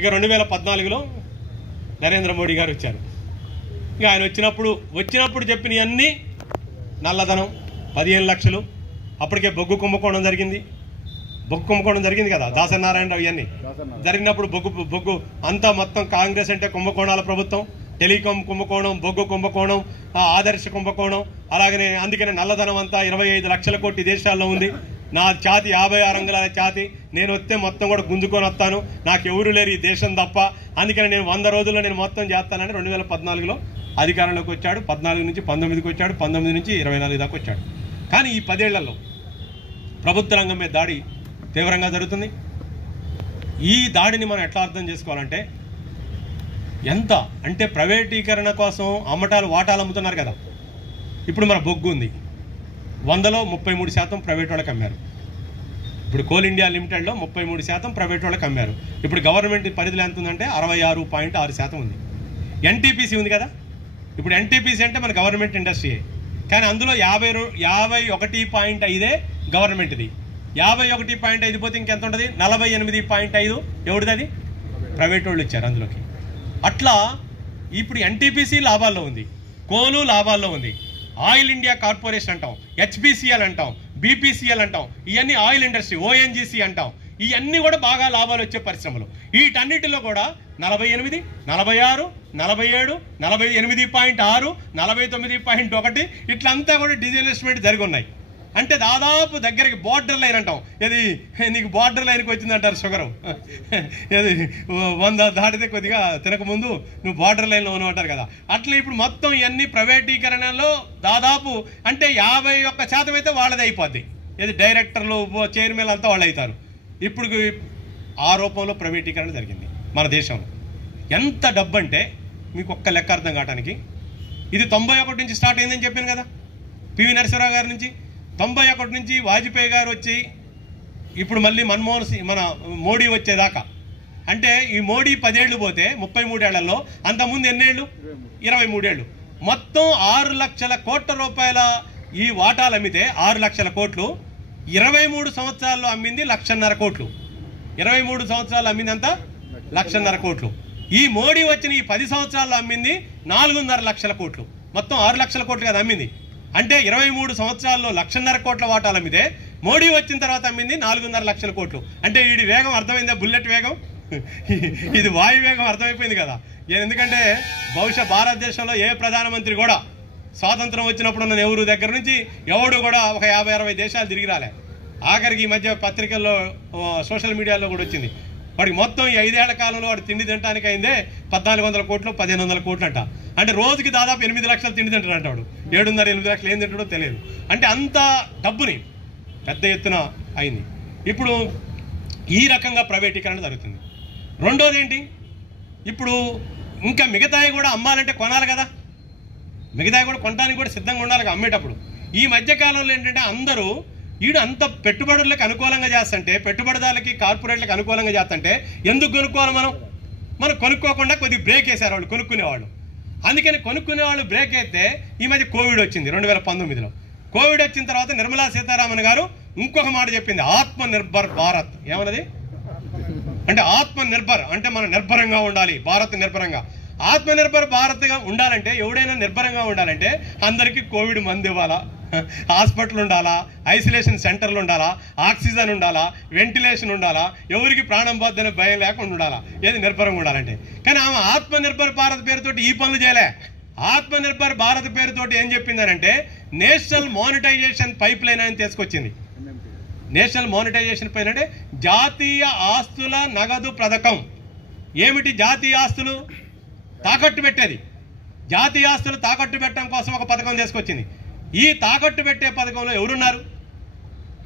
ఇక 2014లో నరేంద్ర మోడీ గారు వచ్చారు. ఇక ఆయన వచ్చినప్పుడు చెప్పినవన్నీ నల్లధనం 15 లక్షలు. అప్పటికే బొగ్గు కుంభకోణం జరిగింది కదా, దాసనారాయణరావు ఇవన్నీ జరిగినప్పుడు బొగ్గు అంతా మొత్తం కాంగ్రెస్ అంటే కుంభకోణాల ప్రభుత్వం, టెలికాం కుంభకోణం, బొగ్గు కుంభకోణం, ఆదర్శ కుంభకోణం. అలాగనే అందుకనే నల్లధనం అంతా 25 లక్షల కోటి దేశాల్లో ఉంది. నా ఛాతి 56 అంగుళాల ఛాతి, నేను వస్తే మొత్తం కూడా గుంజుకొని వస్తాను, నాకు ఎవరు లేరు ఈ దేశం తప్ప, అందుకని నేను 100 రోజుల్లో నేను మొత్తం చేస్తానని 2014లో అధికారంలోకి వచ్చాడు. 14 నుంచి 19కి వచ్చాడు, 19 నుంచి 24 దాకా వచ్చాడు. కానీ ఈ 10 ఏళ్లలో ప్రభుత్వ రంగం మీద దాడి తీవ్రంగా జరుగుతుంది. ఈ దాడిని మనం ఎట్లా అర్థం చేసుకోవాలంటే, ఎంత అంటే ప్రైవేటీకరణ కోసం వాటాలు అమ్ముతున్నారు కదా. ఇప్పుడు మన బొగ్గు ఉంది, 100లో 33% ప్రైవేట్ వాళ్ళకి అమ్మారు. ఇప్పుడు కోల్ ఇండియా లిమిటెడ్లో 33% ప్రైవేట్ వాళ్ళకి అమ్మారు. ఇప్పుడు గవర్నమెంట్ పరిధిలో ఎంత ఉందంటే 66.6% ఉంది. ఎన్టీపీసీ ఉంది కదా, ఇప్పుడు ఎన్టీపీసీ అంటే మన గవర్నమెంట్ ఇండస్ట్రీయే, కానీ అందులో 51.5 గవర్నమెంట్ది. 51.5 పోతే ఇంకెంత ఉంటుంది, 48.5 ఎవరిది, అది ప్రైవేట్ వాళ్ళు ఇచ్చారు అందులోకి. అట్లా ఇప్పుడు ఎన్టీపీసీ లాభాల్లో ఉంది, కోలు లాభాల్లో ఉంది, ఆయిల్ ఇండియా కార్పొరేషన్ అంటాం, హెచ్పిసిఎల్ అంటాం, బీపీసీఎల్ అంటాం, ఇవన్నీ ఆయిల్ ఇండస్ట్రీ, ఓఎన్జీసీ అంటాం, ఇవన్నీ కూడా బాగా లాభాలు వచ్చే పరిశ్రమలు. వీటన్నిటిలో కూడా 48, 46, 47, 48.6, 49.1 ఇట్లంతా కూడా డిజిన్వెస్ట్మెంట్ జరిగి ఉన్నాయి. అంటే దాదాపు దగ్గరికి బార్డర్ లైన్ అంటాం, ఇది నీకు బార్డర్ లైన్కి వచ్చిందంటారు షుగరు, ఇది 100 దాటితే కొద్దిగా తినకముందు నువ్వు బార్డర్ లైన్లో ఉన్నావు అంటారు కదా. అట్లా ఇప్పుడు మొత్తం ఇవన్నీ ప్రైవేటీకరణలో దాదాపు అంటే 51% అయితే వాళ్ళది అయిపోద్ది. ఇది డైరెక్టర్లు, చైర్మన్ అంతా వాళ్ళు అవుతారు. ఇప్పుడు ఆ రూపంలో ప్రైవేటీకరణ జరిగింది మన దేశంలో. ఎంత డబ్బు అంటే మీకు ఒక్క లెక్క అర్థం కావడానికి, ఇది 91 నుంచి స్టార్ట్ అయిందని చెప్పాను కదా, పివి నరసింహరావు గారి నుంచి. 91 నుంచి వాజ్పేయి గారు వచ్చి ఇప్పుడు మళ్ళీ మన మోడీ వచ్చేదాకా, అంటే ఈ మోడీ 10 ఏళ్ళు పోతే 33 ఏళ్లలో, అంతకుముందు ఎన్నేళ్ళు, 23 ఏళ్ళు. మొత్తం 6 లక్షల కోట్ల రూపాయల ఈ వాటాలు అమ్మితే 6 లక్షల కోట్లు, 23 సంవత్సరాల్లో అమ్మింది 1,50,000 కోట్లు. 23 సంవత్సరాలు అమ్మింది అంతా 1,50,000 కోట్లు. ఈ మోడీ వచ్చిన ఈ 10 సంవత్సరాల్లో అమ్మింది 4.5 లక్షల కోట్లు. మొత్తం 6 లక్షల కోట్లు కదా అమ్మింది. అంటే 23 సంవత్సరాల్లో 1,50,000 కోట్ల వాటాలు అమ్మితే మోడీ వచ్చిన తర్వాత అమ్మింది 4.5 లక్షల కోట్లు. అంటే వీడి వేగం అర్థమైందా, బుల్లెట్ వేగం, ఇది వాయు వేగం అర్థమైపోయింది కదా. ఎందుకంటే బహుశా భారతదేశంలో ఏ ప్రధానమంత్రి కూడా స్వాతంత్రం వచ్చినప్పుడు ఉన్న నెహ్రూ దగ్గర నుంచి ఎవడు కూడా ఒక 50-60 దేశాలు తిరిగి రాలే. ఆఖరికి ఈ మధ్య పత్రికల్లో, సోషల్ మీడియాలో కూడా వచ్చింది, వాడికి మొత్తం ఈ 5 ఏళ్ల కాలంలో వాడు తిండి తినడానికి అయిందే 1,400 కోట్లు, 1,500 కోట్లు అంట. అంటే రోజుకి దాదాపు 8 లక్షలు తిండి తింటాడు అంట వాడు. 7.5-8 లక్షలు ఏం తింటాడో తెలియదు. అంటే అంత డబ్బుని పెద్ద ఎత్తున అయింది. ఇప్పుడు ఈ రకంగా ప్రైవేటీకరణ జరుగుతుంది. రెండోది ఏంటి, ఇప్పుడు ఇంకా మిగతాయి కూడా అమ్మాలంటే కొనాలి కదా, మిగతాయి కూడా కొనడానికి కూడా సిద్ధంగా ఉండాలి అమ్మేటప్పుడు. ఈ మధ్యకాలంలో ఏంటంటే అందరూ అంత పెట్టుబడులకు అనుకూలంగా చేస్తుంటే, పెట్టుబడిదారులకి కార్పొరేట్లకు అనుకూలంగా చేస్తుంటే ఎందుకు కొనుక్కోవాలి మనం కొనుక్కోకుండా కొద్దిగా బ్రేక్ వేశారు వాళ్ళు కొనుక్కునేవాళ్ళు. అందుకని కొనుక్కునేవాళ్ళు బ్రేక్ అయితే ఈ మధ్య కోవిడ్ వచ్చింది 2019లో. కోవిడ్ వచ్చిన తర్వాత నిర్మలా సీతారామన్ గారు ఇంకొక మాట చెప్పింది, ఆత్మనిర్భర్ భారత్. ఏమన్నది అంటే ఆత్మనిర్భర్ అంటే మనం నిర్భరంగా ఉండాలి, భారత్ నిర్భరంగా. ఆత్మనిర్భర్ భారత్గా ఉండాలంటే, ఎవడైనా నిర్భరంగా ఉండాలంటే అందరికీ కోవిడ్ మందు ఇవ్వాలా, హాస్పిటల్ ఉండాలా, ఐసోలేషన్ సెంటర్లు ఉండాలా, ఆక్సిజన్ ఉండాలా, వెంటిలేషన్ ఉండాలా, ఎవరికి ప్రాణం పోద్దనే భయం లేకుండా ఉండాలా, ఏది నిర్భరంగా ఉండాలంటే. కానీ ఆమె ఆత్మనిర్భర్ భారత్ పేరుతోటి ఈ పనులు చేయలే. ఆత్మనిర్భర్ భారత్ పేరుతోటి ఏం చెప్పిందనంటే నేషనల్ మానిటైజేషన్ పైప్ లైన్ అని తీసుకొచ్చింది. నేషనల్ మానిటైజేషన్ పైన అంటే జాతీయ ఆస్తుల నగదు పథకం. ఏమిటి జాతీయ ఆస్తులు తాకట్టు పెట్టేది, జాతీయ ఆస్తులు తాకట్టు పెట్టడం కోసం ఒక పథకం తీసుకొచ్చింది. ఈ తాకట్టు పెట్టే పథకంలో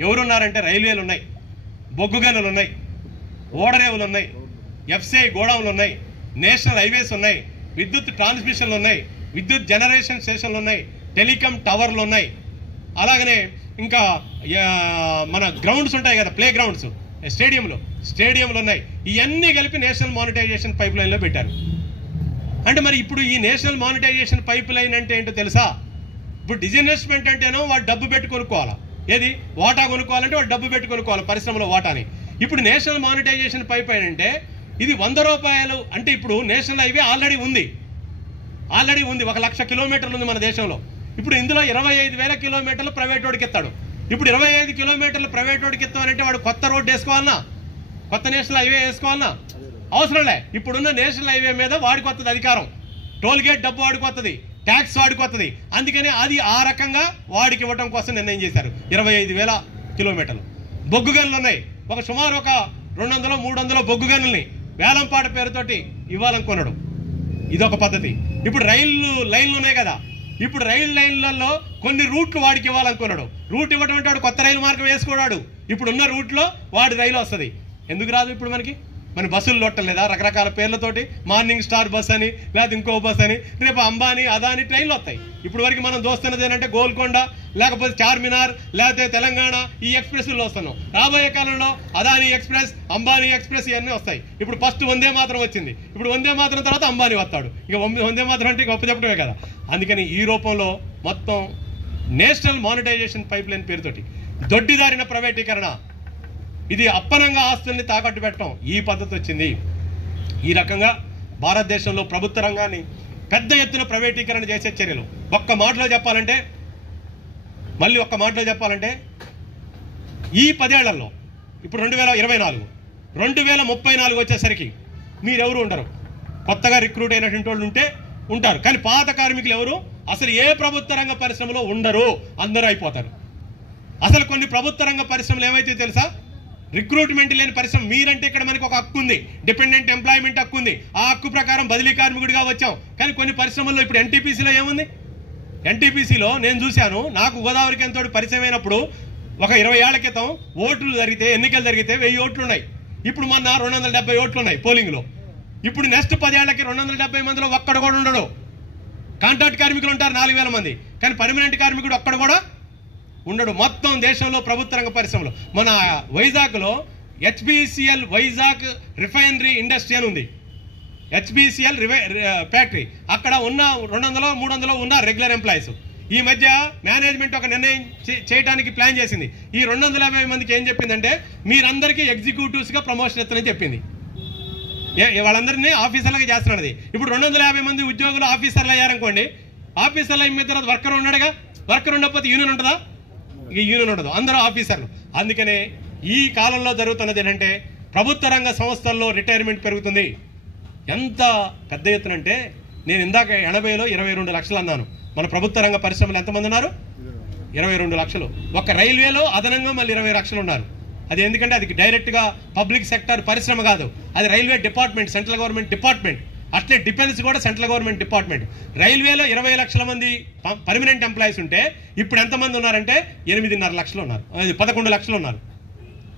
ఎవరున్నారంటే రైల్వేలు ఉన్నాయి, బొగ్గు గనులు ఉన్నాయి, ఓడరేవులు ఉన్నాయి, ఎఫ్సిఐ గోడౌన్లు ఉన్నాయి, నేషనల్ హైవేస్ ఉన్నాయి, విద్యుత్ ట్రాన్స్మిషన్లు ఉన్నాయి, విద్యుత్ జనరేషన్ స్టేషన్లు ఉన్నాయి, టెలికాం టవర్లు ఉన్నాయి, అలాగనే ఇంకా మన గ్రౌండ్స్ ఉంటాయి కదా, ప్లే గ్రౌండ్స్, స్టేడియంలు ఉన్నాయి. ఇవన్నీ కలిపి నేషనల్ మానిటైజేషన్ పైప్ లైన్లో పెట్టారు. అంటే మరి ఇప్పుడు ఈ నేషనల్ మానిటైజేషన్ పైప్ లైన్ అంటే ఏంటో తెలుసా? ఇప్పుడు డిజిన్వెస్ట్మెంట్ అంటేనో వాడు డబ్బు పెట్టి కొనుక్కోవాలా, ఏది వాటా కొనుక్కోవాలంటే వాడు డబ్బు పెట్టి కొనుక్కోవాలి పరిశ్రమలో వాటాని. ఇప్పుడు నేషనల్ మానిటైజేషన్ పైప్ లైన్ అంటే ఇది 100 రూపాయలు అంటే ఇప్పుడు నేషనల్ హైవే ఆల్రెడీ ఉంది 1,00,000 కిలోమీటర్లు ఉంది మన దేశంలో. ఇప్పుడు ఇందులో 25,000 కిలోమీటర్లు ప్రైవేట్ రోడ్డుకి ఎత్తాడు. ఇప్పుడు 25 కిలోమీటర్లు ప్రైవేట్ రోడ్డుకి ఎత్తామంటే వాడు కొత్త రోడ్డు వేసుకోవాలన్నా, కొత్త నేషనల్ హైవే వేసుకోవాలన్నా అవసరం లే. ఇప్పుడున్న నేషనల్ హైవే మీద వాడికి వస్తుంది అధికారం, టోల్ గేట్ డబ్బు వాడికి వస్తుంది, ట్యాక్స్ వాడికి వస్తుంది. అందుకని అది ఆ రకంగా వాడికి ఇవ్వడం కోసం నిర్ణయం చేశారు. 25,000 కిలోమీటర్లు బొగ్గు గనులు ఉన్నాయి. సుమారు ఒక 200-300 బొగ్గు గనుల్ని వేలంపాట పేరుతోటి ఇవ్వాలనుకున్నాడు. ఇదొక పద్ధతి. ఇప్పుడు రైలు లైన్లు ఉన్నాయి కదా, ఇప్పుడు రైలు లైన్లలో కొన్ని రూట్లు వాడికి ఇవ్వాలనుకున్నాడు. రూట్ ఇవ్వడం అంటే వాడు కొత్త రైలు మార్గం వేసుకోడాడు. ఇప్పుడు ఉన్న రూట్లో వాడి రైలు వస్తుంది. ఎందుకు రాదు? ఇప్పుడు మన బస్సులు లొట్టలేదా రకరకాల పేర్లతోటి? మార్నింగ్ స్టార్ బస్ అని, లేకపోతే ఇంకో బస్ అని, రేపు అంబానీ అదాని ట్రైన్లు వస్తాయి. ఇప్పుడు వరకు మనం దోస్తున్నది ఏంటంటే గోల్కొండ, లేకపోతే చార్మినార్, లేకపోతే తెలంగాణ ఈ ఎక్స్ప్రెస్లో వస్తున్నాం. రాబోయే కాలంలో అదాని ఎక్స్ప్రెస్, అంబానీ ఎక్స్ప్రెస్ ఇవన్నీ వస్తాయి. ఇప్పుడు ఫస్ట్ వందే మాత్రం వచ్చింది. ఇప్పుడు వందే మాత్రం తర్వాత అంబానీ వస్తాడు. ఇక వందే మాత్రం అంటే గొప్ప చెప్పడమే కదా. అందుకని ఈ రూపంలో మొత్తం నేషనల్ మానిటైజేషన్ పైప్ లైన్ పేరుతోటి దొడ్డిదారిన ప్రైవేటీకరణ, ఇది అప్పనంగా ఆస్తుల్ని తాకట్టు పెట్టడం, ఈ పద్ధతి వచ్చింది. ఈ రకంగా భారతదేశంలో ప్రభుత్వ రంగాన్ని పెద్ద ఎత్తున ప్రైవేటీకరణ చేసే చర్యలు. ఒక్క మాటలో చెప్పాలంటే ఈ 10 ఏళ్లలో ఇప్పుడు 2024, 2034 వచ్చేసరికి మీరెవరు ఉండరు. కొత్తగా రిక్రూట్ అయినటువంటి వాళ్ళు ఉంటారు, కానీ పాత కార్మికులు ఎవరు అసలు ఏ ప్రభుత్వ రంగ పరిశ్రమలో ఉండరు, అందరూ అయిపోతారు. అసలు కొన్ని ప్రభుత్వ రంగ పరిశ్రమలు ఏమైతే తెలుసా? రిక్రూట్మెంట్ లేని పరిశ్రమ. మీరంటే ఇక్కడ మనకి ఒక హక్కు ఉంది, డిపెండెంట్ ఎంప్లాయ్మెంట్ హక్కు ఉంది. ఆ హక్కు ప్రకారం బదిలీ కార్మికుడిగా వచ్చాం. కానీ కొన్ని పరిశ్రమల్లో ఇప్పుడు ఎన్టీపీసీలో ఏముంది? ఎన్టీపీసీలో నేను చూశాను, నాకు గోదావరి కేంద్రంతో పరిచయం అయినప్పుడు ఒక 20 ఏళ్ల క్రితం ఎన్నికలు జరిగితే 1000 ఓట్లు ఉన్నాయి. ఇప్పుడు మొన్న 270 ఓట్లు ఉన్నాయి పోలింగ్లో. ఇప్పుడు నెక్స్ట్ 10 ఏళ్లకి 270 మందిలో ఒక్కడు కూడా ఉండడు. కాంట్రాక్ట్ కార్మికులు ఉంటారు 4,000 మంది, కానీ పర్మనెంట్ కార్మికుడు ఒక్కడు కూడా ఉండడు. మొత్తం దేశంలో ప్రభుత్వ రంగ పరిశ్రమలు. మన వైజాగ్లో HPCL వైజాగ్ రిఫైనరీ ఇండస్ట్రీ అని ఉంది. HPCL factory. అక్కడ ఉన్న 200-300 ఉన్న రెగ్యులర్ ఎంప్లాయీస్. ఈ మధ్య మేనేజ్మెంట్ ఒక నిర్ణయం చేయడానికి ప్లాన్ చేసింది. ఈ 250 మందికి ఏం చెప్పిందంటే, మీరందరికీ ఎగ్జిక్యూటివ్స్గా ప్రమోషన్ ఇస్తానని చెప్పింది. వాళ్ళందరినీ ఆఫీసర్లుగా చేస్తున్నది. ఇప్పుడు 250 మంది ఉద్యోగులు ఆఫీసర్లు అయ్యారనుకోండి, ఆఫీసర్లు అయిన తర్వాత వర్కర్ ఉన్నాడుగా, వర్కర్ ఉండకపోతే యూనియన్ ఉంటుందా? ఇక యూనియన్ ఉండదు, అందరూ ఆఫీసర్లు. అందుకనే ఈ కాలంలో జరుగుతున్నది ఏంటంటే, ప్రభుత్వ రంగ సంస్థల్లో రిటైర్మెంట్ పెరుగుతుంది. ఎంత పెద్ద ఎత్తున అంటే, నేను ఇందాక 80లో 22 లక్షలు అన్నాను. మన ప్రభుత్వ రంగ పరిశ్రమలు ఎంతమంది ఉన్నారు? 22 లక్షలు. ఒక రైల్వేలో అదనంగా మళ్ళీ 20 లక్షలు ఉన్నారు. అది ఎందుకంటే అది డైరెక్ట్గా పబ్లిక్ సెక్టర్ పరిశ్రమ కాదు, అది railway department, central government department. అట్లే డిఫెన్స్ కూడా సెంట్రల్ గవర్నమెంట్ డిపార్ట్మెంట్. రైల్వేలో 20 లక్షల మంది పర్మనెంట్ ఎంప్లాయీస్ ఉంటే ఇప్పుడు ఎంతమంది ఉన్నారంటే 8.5 లక్షలు ఉన్నారు, 11 లక్షలు ఉన్నారు,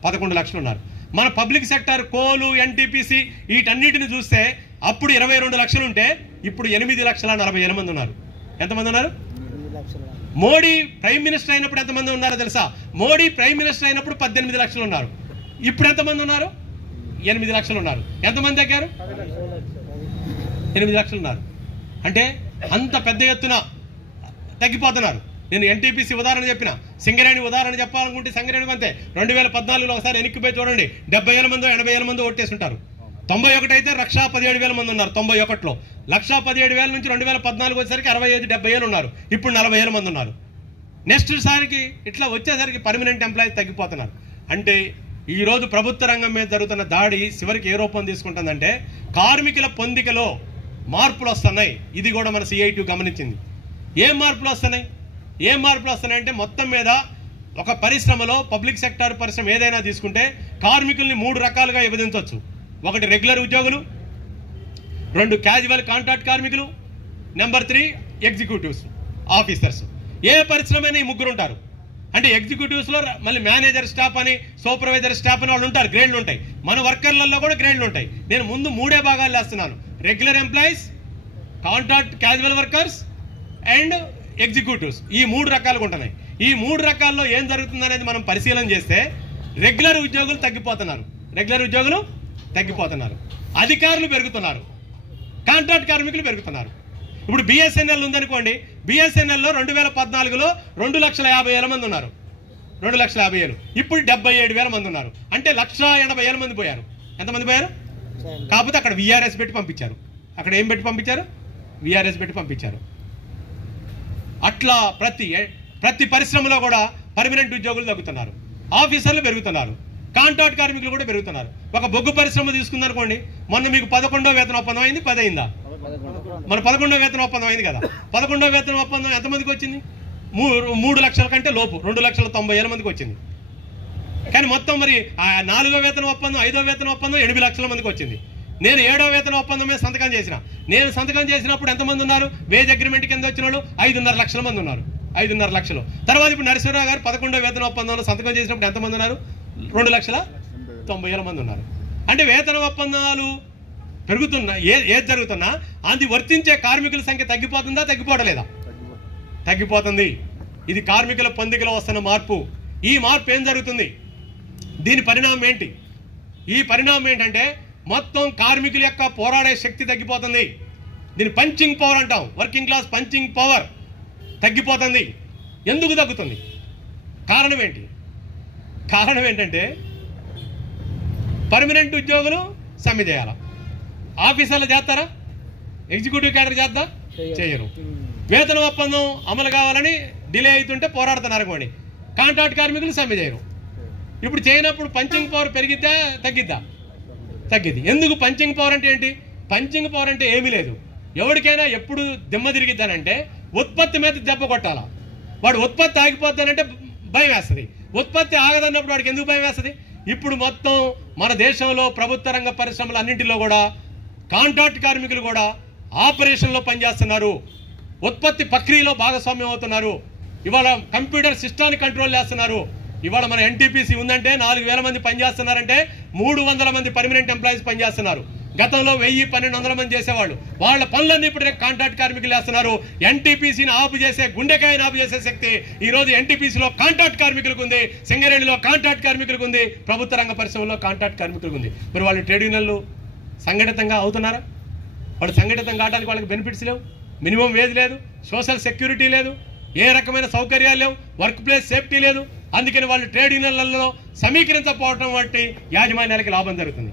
11 లక్షలు ఉన్నారు. మన పబ్లిక్ సెక్టర్ కోలు, ఎన్టీపీసీ వీటన్నిటిని చూస్తే అప్పుడు 22 లక్షలు ఉంటే ఇప్పుడు 8,40,000 మంది ఉన్నారు. ఎంతమంది ఉన్నారు? మోడీ ప్రైమ్ మినిస్టర్ అయినప్పుడు ఎంతమంది ఉన్నారో తెలుసా? మోడీ ప్రైమ్ మినిస్టర్ అయినప్పుడు 18 లక్షలు ఉన్నారు. ఇప్పుడు ఎంతమంది ఉన్నారు? 8 లక్షలు ఉన్నారు. ఎంతమంది తగ్గారు? 8 లక్షలు ఉన్నారు. అంటే అంత పెద్ద ఎత్తున తగ్గిపోతున్నారు. నేను ఎన్టీపీసీ ఉదాహరణ చెప్పిన, సింగరేణి ఉదాహరణ చెప్పాలనుకుంటే సింగరేణి అంతే. 2014లో ఒకసారి వెనక్కిపోయి చూడండి, 70,000 మంది 80,000 మంది ఓటేసి ఉంటారు. 91 అయితే 1,17,000 మంది ఉన్నారు. 91లో 1,17,000 నుంచి 2014 వచ్చేసరికి 65-70,000 ఉన్నారు. ఇప్పుడు 40,000 మంది ఉన్నారు. నెక్స్ట్ సారికి ఇట్లా వచ్చేసరికి పర్మనెంట్ ఎంప్లాయీస్ తగ్గిపోతున్నారు. అంటే ఈరోజు ప్రభుత్వ రంగం మీద జరుగుతున్న దాడి చివరికి ఏ రూపం తీసుకుంటుందంటే, కార్మికుల పొందికలో మార్పులు వస్తున్నాయి. ఇది కూడా మన CIT గమనించింది. ఏం మార్పులు వస్తున్నాయంటే, మొత్తం మీద ఒక పరిశ్రమలో పబ్లిక్ సెక్టార్ పరిశ్రమ ఏదైనా తీసుకుంటే కార్మికుల్ని 3 రకాలుగా విభజించవచ్చు. ఒకటి రెగ్యులర్ ఉద్యోగులు, 2 క్యాజువల్ కాంట్రాక్ట్ కార్మికులు, నెంబర్ 3 ఎగ్జిక్యూటివ్స్ ఆఫీసర్స్. ఏ పరిశ్రమ అయినా ఈ 3 ఉంటారు. అంటే ఎగ్జిక్యూటివ్స్లో మళ్ళీ మేనేజర్ స్టాఫ్ అని, సూపర్వైజర్ స్టాఫ్ అని వాళ్ళు ఉంటారు, గ్రేడ్లు ఉంటాయి. మన వర్కర్లలో కూడా గ్రేడ్లు ఉంటాయి. నేను ముందు 3 భాగాలు వేస్తున్నాను: regular employees, contract casual workers and executives. ఈ 3 రకాలుగా ఉంటున్నాయి. ఈ 3 రకాల్లో ఏం జరుగుతుంది అనేది మనం పరిశీలన చేస్తే, రెగ్యులర్ ఉద్యోగులు తగ్గిపోతున్నారు, అధికారులు పెరుగుతున్నారు, కాంట్రాక్ట్ కార్మికులు పెరుగుతున్నారు. ఇప్పుడు BSNL ఉందనుకోండి, BSNLలో 2014లో 2,50,000 మంది ఉన్నారు, 2,50,000. ఇప్పుడు 77,000 మంది ఉన్నారు. అంటే 1,80,000 మంది పోయారు. ఎంతమంది పోయారు? కాకపోతే అక్కడ విఆర్ఎస్ పెట్టి పంపించారు. అక్కడ ఏం పెట్టి పంపించారు? విఆర్ఎస్ పెట్టి పంపించారు. అట్లా ప్రతి పరిశ్రమలో కూడా పర్మనెంట్ ఉద్యోగులు తగ్గుతున్నారు, ఆఫీసర్లు పెరుగుతున్నారు, కాంట్రాక్ట్ కార్మికులు కూడా పెరుగుతున్నారు. ఒక బొగ్గు పరిశ్రమ తీసుకుందనుకోండి, మొన్న మీకు 11వ వేతన ఒప్పందం అయింది, 10 అయిందా? మన 11వ వేతన ఒప్పందం అయింది కదా. 11వ వేతన ఒప్పందం ఎంతమందికి వచ్చింది? 3 లక్షల కంటే లోపు, 2,90,000 మందికి వచ్చింది. కానీ మొత్తం మరి 4వ వేతన ఒప్పందం, 5వ వేతన ఒప్పందం 8 లక్షల మందికి వచ్చింది. నేను 7వ వేతన ఒప్పందం మీద సంతకం చేసిన. నేను సంతకం చేసినప్పుడు ఎంతమంది ఉన్నారు? వేజ్ అగ్రిమెంట్ కింద వచ్చిన వాళ్ళు 5.5 లక్షల మంది ఉన్నారు. 5.5 లక్షలు. తర్వాత ఇప్పుడు నరసింహరావు గారు 11వ వేతన ఒప్పందంలో సంతకం చేసినప్పుడు ఎంతమంది ఉన్నారు? 2,90,000 మంది ఉన్నారు. అంటే వేతన ఒప్పందాలు పెరుగుతున్నా, ఏది జరుగుతున్నా అది వర్తించే కార్మికుల సంఖ్య తగ్గిపోతుందా, తగ్గిపోవట్లేదా? తగ్గిపోతుంది. ఇది కార్మికుల పొందికలో వస్తున్న మార్పు. ఈ మార్పు ఏం జరుగుతుంది? దీని పరిణామం ఏంటి? ఈ పరిణామం ఏంటంటే మొత్తం కార్మికుల యొక్క పోరాడే శక్తి తగ్గిపోతుంది. దీన్ని పంచింగ్ పవర్ అంటాం. వర్కింగ్ క్లాస్ పంచింగ్ పవర్ తగ్గిపోతుంది. ఎందుకు తగ్గుతుంది? కారణం ఏంటి? కారణం ఏంటంటే పర్మనెంట్ ఉద్యోగులు సమ్మె చేయాలా? ఆఫీసర్లు చేస్తారా? ఎగ్జిక్యూటివ్ క్యాడర్ చేద్దా? చేయరు. వేతన ఒప్పందం అమలు కావాలని డిలే అవుతుంటే పోరాడుతున్నారు అనుకోండి, కాంట్రాక్ట్ కార్మికులు సమ్మె చేయరు. ఇప్పుడు చేయనప్పుడు పంచింగ్ పవర్ పెరిగిద్దా, తగ్గిద్దా? తగ్గిద్ది. ఎందుకు? పంచింగ్ పవర్ అంటే ఏంటి? పంచింగ్ పవర్ అంటే ఏమీ లేదు. ఎవరికైనా ఎప్పుడు దిమ్మ తిరిగిద్దానంటే ఉత్పత్తి మీద దెబ్బ కొట్టాలా. వాడు ఉత్పత్తి ఆగిపోద్దానంటే భయం వేస్తుంది. ఉత్పత్తి ఆగదన్నప్పుడు వాడికి ఎందుకు భయం వేస్తుంది? ఇప్పుడు మొత్తం మన దేశంలో ప్రభుత్వ రంగ పరిశ్రమలు అన్నింటిలో కూడా కాంట్రాక్ట్ కార్మికులు కూడా ఆపరేషన్లో పనిచేస్తున్నారు, ఉత్పత్తి ప్రక్రియలో భాగస్వామ్యం అవుతున్నారు. ఇవాళ కంప్యూటర్ సిస్టాన్ని కంట్రోల్ చేస్తున్నారు. ఇవాళ మన ఎన్టీపీసీ ఉందంటే 4,000 మంది పనిచేస్తున్నారంటే 300 మంది పర్మనెంట్ ఎంప్లాయీస్ పనిచేస్తున్నారు. గతంలో 1,000-1,200 మంది చేసేవాళ్ళు. వాళ్ళ పనులన్నీ ఇప్పుడు కాంట్రాక్ట్ కార్మికులు చేస్తున్నారు. ఎన్టీపీసీని ఆపు చేసే, గుండెకాయని ఆపు చేసే శక్తి ఈ రోజు ఎన్టీపీసీలో కాంట్రాక్ట్ కార్మికులకు ఉంది, సింగరేణిలో కాంట్రాక్ట్ కార్మికులకు ఉంది, ప్రభుత్వ రంగ పరిశ్రమలో కాంట్రాక్ట్ కార్మికులకు ఉంది. మరి వాళ్ళు ట్రేడ్ యూనియన్లు సంఘటితంగా అవుతున్నారా? వాళ్ళు సంఘటితంగా కావడానికి వాళ్ళకి బెనిఫిట్స్ లేవు, మినిమం వేజ్ లేదు, సోషల్ సెక్యూరిటీ లేదు, ఏ రకమైన సౌకర్యాలు లేవు, వర్క్ ప్లేస్ సేఫ్టీ లేదు. అందుకని వాళ్ళు ట్రేడ్ యూనియన్లలో సమీకరించకపోవడం వంటి యాజమాన్యాలకి లాభం జరుగుతుంది.